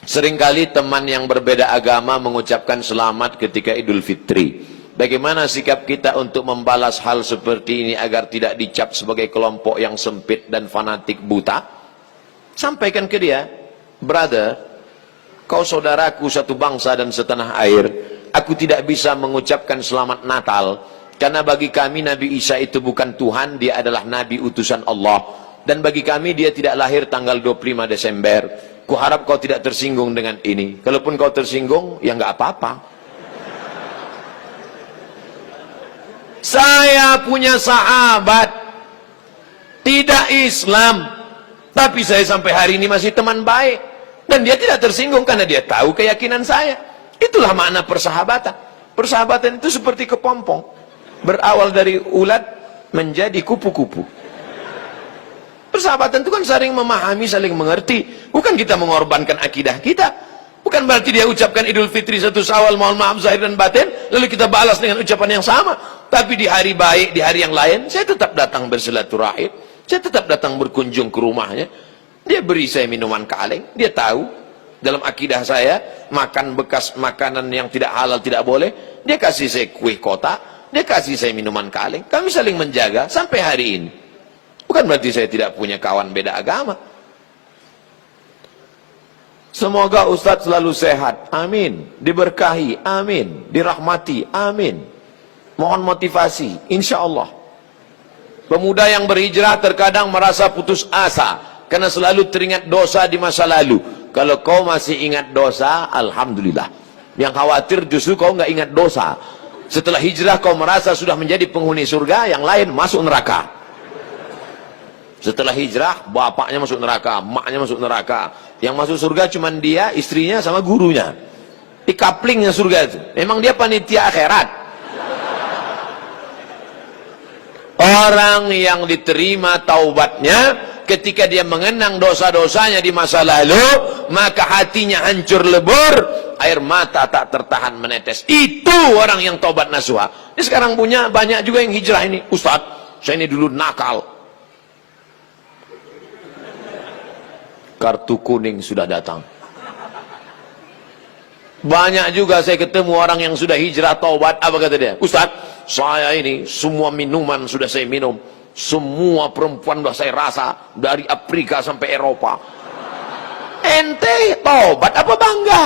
Seringkali teman yang berbeda agama mengucapkan selamat ketika Idul Fitri. Bagaimana sikap kita untuk membalas hal seperti ini agar tidak dicap sebagai kelompok yang sempit dan fanatik buta? Sampaikan ke dia, brother, kau saudaraku satu bangsa dan setanah air. Aku tidak bisa mengucapkan selamat Natal, karena bagi kami Nabi Isa itu bukan Tuhan, dia adalah Nabi utusan Allah. Dan bagi kami dia tidak lahir tanggal 25 Desember. Kuharap kau tidak tersinggung dengan ini. Kalaupun kau tersinggung, ya nggak apa-apa. Saya punya sahabat tidak Islam, tapi saya sampai hari ini masih teman baik. Dan dia tidak tersinggung karena dia tahu keyakinan saya. Itulah makna persahabatan. Persahabatan itu seperti kepompong. Berawal dari ulat menjadi kupu-kupu. Persahabatan itu kan saling memahami, saling mengerti. Bukan kita mengorbankan akidah kita. Bukan berarti dia ucapkan Idul Fitri 1 Syawal, mohon maaf zahir dan batin, lalu kita balas dengan ucapan yang sama. Tapi di hari baik, di hari yang lain, saya tetap datang bersilaturahim. Saya tetap datang berkunjung ke rumahnya. Dia beri saya minuman kaleng. Dia tahu dalam akidah saya makan bekas makanan yang tidak halal tidak boleh. Dia kasih saya kue kotak, dia kasih saya minuman kaleng. Kami saling menjaga sampai hari ini. Bukan berarti saya tidak punya kawan beda agama. Semoga Ustadz selalu sehat, amin. Diberkahi, amin. Dirahmati, amin. Mohon motivasi, insya Allah. Pemuda yang berhijrah terkadang merasa putus asa karena selalu teringat dosa di masa lalu. Kalau kau masih ingat dosa, alhamdulillah. Yang khawatir justru kau nggak ingat dosa. Setelah hijrah kau merasa sudah menjadi penghuni surga, yang lain masuk neraka. Setelah hijrah, bapaknya masuk neraka, emaknya masuk neraka. Yang masuk surga cuma dia, istrinya, sama gurunya. Di kaplingnya surga itu. Memang dia panitia akhirat. Orang yang diterima taubatnya, ketika dia mengenang dosa-dosanya di masa lalu, maka hatinya hancur lebur, air mata tak tertahan menetes. Itu orang yang taubat nasuha. Ini sekarang punya banyak juga yang hijrah ini. Ustadz, saya ini dulu nakal. Kartu kuning sudah datang. Banyak juga saya ketemu orang yang sudah hijrah taubat. Apa kata dia? Ustadz, saya ini semua minuman sudah saya minum. Semua perempuan sudah saya rasa. Dari Afrika sampai Eropa. Ente taubat apa bangga?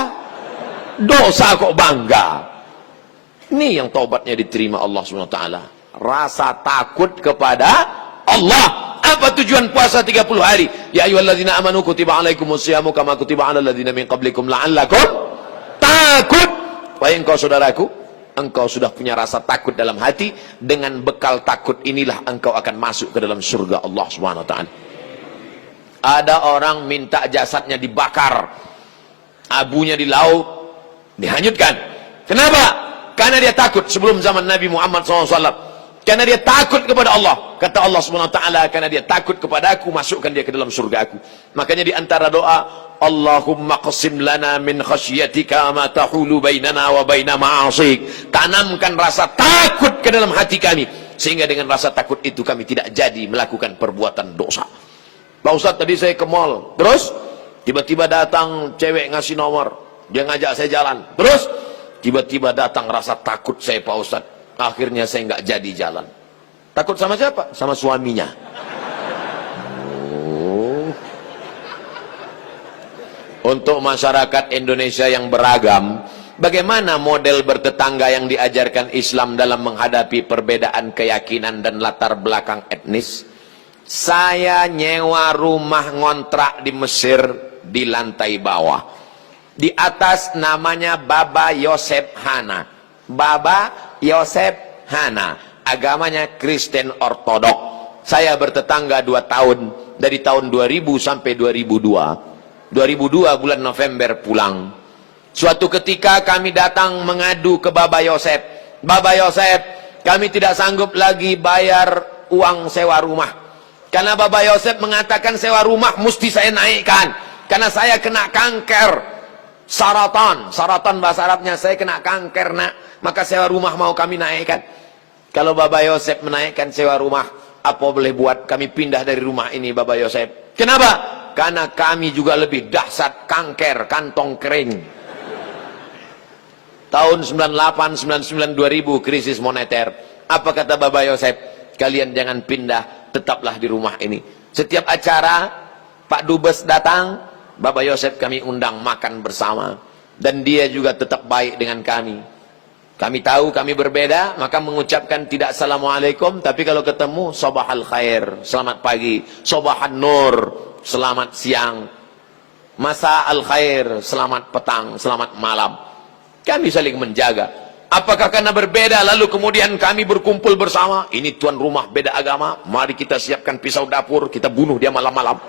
Dosa kok bangga? Ini yang taubatnya diterima Allah SWT. Rasa takut kepada Allah. Apa tujuan puasa 30 hari? Ya ayyuhalladzina amanu kutiba alaikumusyamu kama kutiba alal ladzina min qablikum la'allakum takut. Wahai engkau saudaraku, engkau sudah punya rasa takut dalam hati. Dengan bekal takut inilah engkau akan masuk ke dalam surga Allah Subhanahu wa taala. Ada orang minta jasadnya dibakar, abunya di laut dihanyutkan. Kenapa? Karena dia takut. Sebelum zaman Nabi Muhammad SAW, karena dia takut kepada Allah. Kata Allah SWT, karena dia takut kepada aku, masukkan dia ke dalam surga aku. Makanya di antara doa, Allahumma qasim lana min khasyatika ma tahulu bainana wa baina ma'asik. Tanamkan rasa takut ke dalam hati kami, sehingga dengan rasa takut itu kami tidak jadi melakukan perbuatan dosa. Pak Ustadz, tadi saya ke mall, terus tiba-tiba datang cewek ngasih nomor, dia ngajak saya jalan, terus tiba-tiba datang rasa takut saya, Pak Ustadz. Akhirnya saya nggak jadi jalan. Takut sama siapa? Sama suaminya. Oh. Untuk masyarakat Indonesia yang beragam, bagaimana model bertetangga yang diajarkan Islam dalam menghadapi perbedaan keyakinan dan latar belakang etnis? Saya nyewa rumah ngontrak di Mesir di lantai bawah. Di atas namanya Baba Yosef Hana. Baba Yosef Hana, agamanya Kristen Ortodok. Saya bertetangga 2 tahun, dari tahun 2000 sampai 2002. 2002 bulan November pulang. Suatu ketika kami datang mengadu ke Baba Yosef. Baba Yosef, kami tidak sanggup lagi bayar uang sewa rumah. Karena Baba Yosef mengatakan sewa rumah mesti saya naikkan. Karena saya kena kanker. Saratan bahasa Arabnya, saya kena kanker nak. Maka sewa rumah mau kami naikkan. Kalau Baba Yosef menaikkan sewa rumah, apa boleh buat? Kami pindah dari rumah ini, Baba Yosef. Kenapa? Karena kami juga lebih dahsyat kanker kantong kering. Tahun 98, 99, 2000 krisis moneter. Apa kata Bapak Yosef? Kalian jangan pindah, tetaplah di rumah ini. Setiap acara Pak Dubes datang, Bapak Yosef kami undang makan bersama. Dan dia juga tetap baik dengan kami. Kami tahu kami berbeda, maka mengucapkan tidak assalamualaikum, tapi kalau ketemu sabahal khair, selamat pagi, sabahan nur, selamat siang, masa al khair, selamat petang, selamat malam. Kami saling menjaga. Apakah karena berbeda lalu kemudian kami berkumpul bersama? Ini tuan rumah beda agama, mari kita siapkan pisau dapur, kita bunuh dia malam-malam.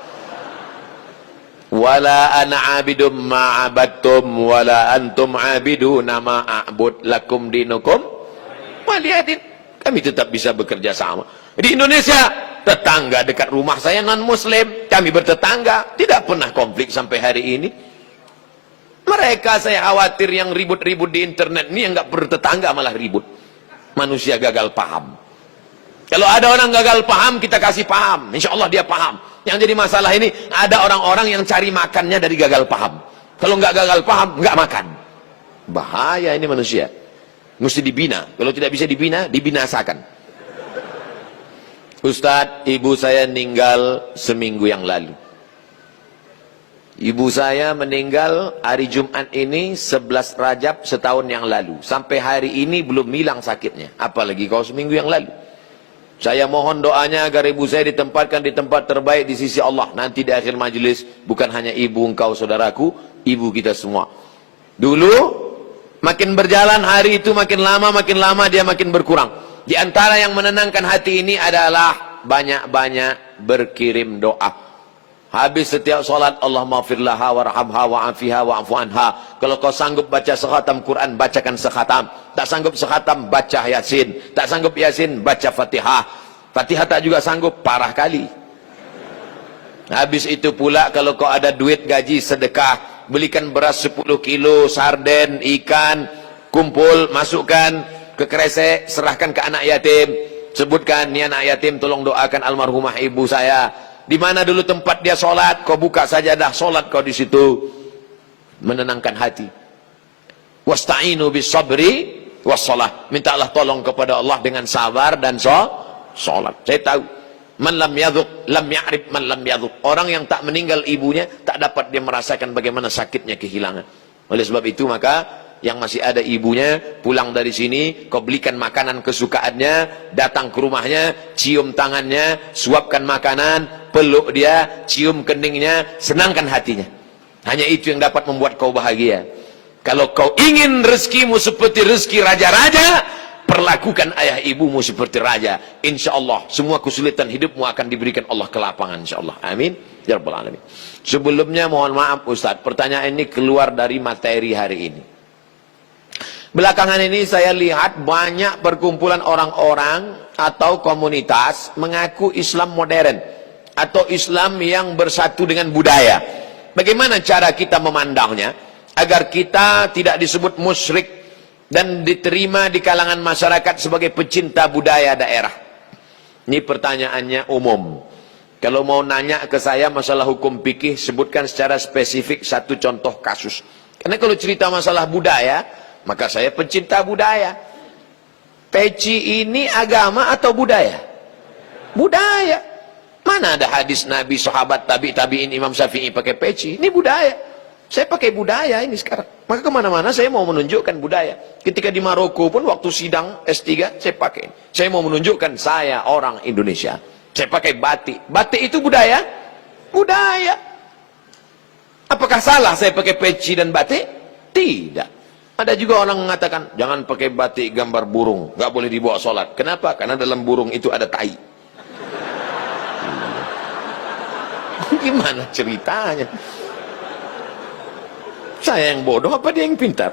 Wala ana abidum ma'abadtum wala antum abiduna ma'abud lakum dinukum waliyadin. Kami tetap bisa bekerja sama. Di Indonesia, tetangga dekat rumah saya non muslim, kami bertetangga, tidak pernah konflik sampai hari ini. Mereka saya khawatir yang ribut-ribut di internet ini yang nggak bertetangga malah ribut. Manusia gagal paham. Kalau ada orang gagal paham, kita kasih paham, insya Allah dia paham. Yang jadi masalah ini, ada orang-orang yang cari makannya dari gagal paham. Kalau nggak gagal paham, nggak makan. Bahaya ini manusia. Mesti dibina. Kalau tidak bisa dibina, dibinasakan. Ustadz, ibu saya meninggal seminggu yang lalu. Ibu saya meninggal hari Jumat ini 11 Rajab setahun yang lalu. Sampai hari ini belum hilang sakitnya. Apalagi kalau seminggu yang lalu. Saya mohon doanya agar ibu saya ditempatkan di tempat terbaik di sisi Allah. Nanti di akhir majelis, bukan hanya ibu engkau saudaraku, ibu kita semua. Dulu, makin berjalan hari itu makin lama dia makin berkurang. Di antara yang menenangkan hati ini adalah banyak-banyak berkirim doa. Habis setiap solat, Allahumma firlaha warhamha wa'afiha wa'afu anha. Kalau kau sanggup baca sekhatam Quran, bacakan sekhatam. Tak sanggup sekhatam, baca Yasin. Tak sanggup Yasin, baca Fatihah. Fatihah tak juga sanggup, parah kali. Habis itu pula, kalau kau ada duit gaji sedekah, belikan beras 10 kilo, sarden, ikan, kumpul, masukkan ke kresek, serahkan ke anak yatim. Sebutkan, ni anak yatim tolong doakan almarhumah ibu saya. Di mana dulu tempat dia sholat, kau buka sajadah sholat kau di situ, menenangkan hati. Wasta'inu bis sabri wassalah. Mintalah tolong kepada Allah dengan sabar dan sholat. Saya tahu, man lam yadhuq lam ya'rif man lam yadhuq. Orang yang tak meninggal ibunya, tak dapat dia merasakan bagaimana sakitnya kehilangan. Oleh sebab itu maka yang masih ada ibunya, pulang dari sini, kau belikan makanan kesukaannya, datang ke rumahnya, cium tangannya, suapkan makanan, peluk dia, cium keningnya, senangkan hatinya. Hanya itu yang dapat membuat kau bahagia. Kalau kau ingin rezekimu seperti rezeki raja-raja, perlakukan ayah ibumu seperti raja. Insya Allah semua kesulitan hidupmu akan diberikan Allah kelapangan, insya Allah. Amin ya rabbal alamin. Sebelumnya mohon maaf Ustaz, pertanyaan ini keluar dari materi hari ini. Belakangan ini saya lihat banyak perkumpulan orang-orang atau komunitas mengaku Islam modern atau Islam yang bersatu dengan budaya. Bagaimana cara kita memandangnya agar kita tidak disebut musyrik dan diterima di kalangan masyarakat sebagai pecinta budaya daerah? Ini pertanyaannya umum. Kalau mau nanya ke saya masalah hukum fikih, sebutkan secara spesifik satu contoh kasus. Karena kalau cerita masalah budaya, maka saya pencinta budaya. Peci ini agama atau budaya? Budaya. Mana ada hadis Nabi, sahabat, tabi'in, Imam Syafi'i pakai peci? Ini budaya. Saya pakai budaya ini sekarang. Maka kemana-mana saya mau menunjukkan budaya. Ketika di Maroko pun waktu sidang S3 saya pakai. Saya mau menunjukkan saya orang Indonesia. Saya pakai batik. Batik itu budaya? Budaya. Apakah salah saya pakai peci dan batik? Tidak. Ada juga orang mengatakan, jangan pakai batik gambar burung, nggak boleh dibawa sholat. Kenapa? Karena dalam burung itu ada tai. Gimana ceritanya? Saya yang bodoh, apa dia yang pintar?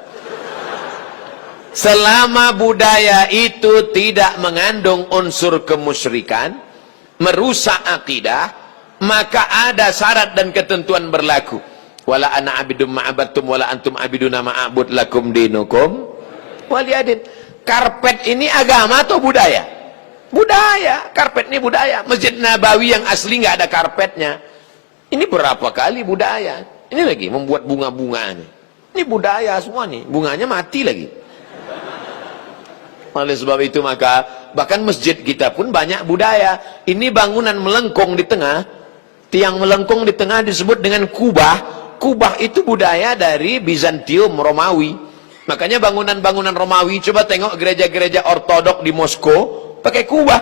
Selama budaya itu tidak mengandung unsur kemusyrikan, merusak akidah, maka ada syarat dan ketentuan berlaku. Wala ana abidum ma'abattum wala antum abiduna ma'abud lakum dinukum waliyadin. Karpet ini agama atau budaya? Budaya. Karpet ini budaya. Masjid Nabawi yang asli nggak ada karpetnya. Ini berapa kali budaya. Ini lagi membuat bunga-bunga ini. Ini budaya semua nih. Bunganya mati lagi. Oleh sebab itu maka bahkan masjid kita pun banyak budaya. Ini bangunan melengkung di tengah. Tiang melengkung di tengah disebut dengan kubah. Kubah itu budaya dari Bizantium, Romawi. Makanya bangunan-bangunan Romawi, coba tengok gereja-gereja ortodok di Moskow pakai kubah.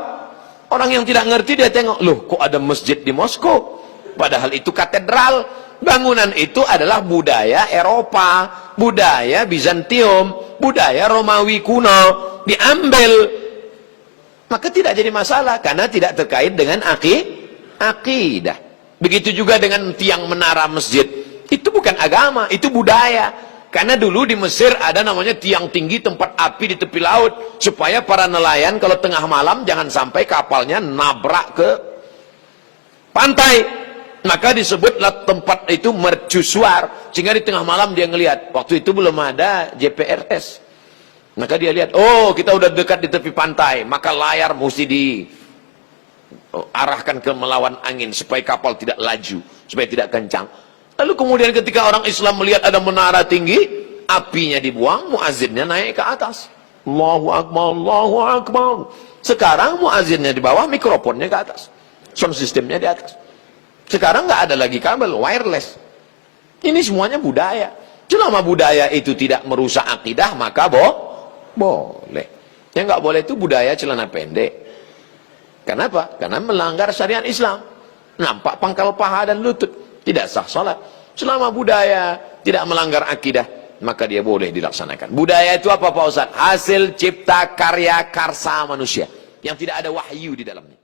Orang yang tidak ngerti dia tengok, loh kok ada masjid di Moskow? Padahal itu katedral. Bangunan itu adalah budaya Eropa, budaya Bizantium, budaya Romawi kuno. Diambil, maka tidak jadi masalah karena tidak terkait dengan akidah. Begitu juga dengan tiang menara masjid, itu bukan agama, itu budaya. Karena dulu di Mesir ada namanya tiang tinggi tempat api di tepi laut, supaya para nelayan kalau tengah malam jangan sampai kapalnya nabrak ke pantai. Maka disebutlah tempat itu mercusuar, sehingga di tengah malam dia ngelihat. Waktu itu belum ada GPRS. Maka dia lihat, oh kita udah dekat di tepi pantai, maka layar mesti diarahkan ke melawan angin supaya kapal tidak laju, supaya tidak kencang. Lalu kemudian ketika orang Islam melihat ada menara tinggi, apinya dibuang, muazzinnya naik ke atas. Allahu Akbar, Allahu Akbar. Sekarang muazzinnya di bawah, mikrofonnya ke atas, sound systemnya di atas. Sekarang nggak ada lagi kabel, wireless. Ini semuanya budaya. Selama budaya itu tidak merusak akidah, maka boleh. Yang nggak boleh itu budaya celana pendek. Kenapa? Karena melanggar syariat Islam. Nampak pangkal paha dan lutut, tidak sah salat. Selama budaya tidak melanggar akidah, maka dia boleh dilaksanakan. Budaya itu apa Pak Ustaz? Hasil cipta karya karsa manusia yang tidak ada wahyu di dalamnya.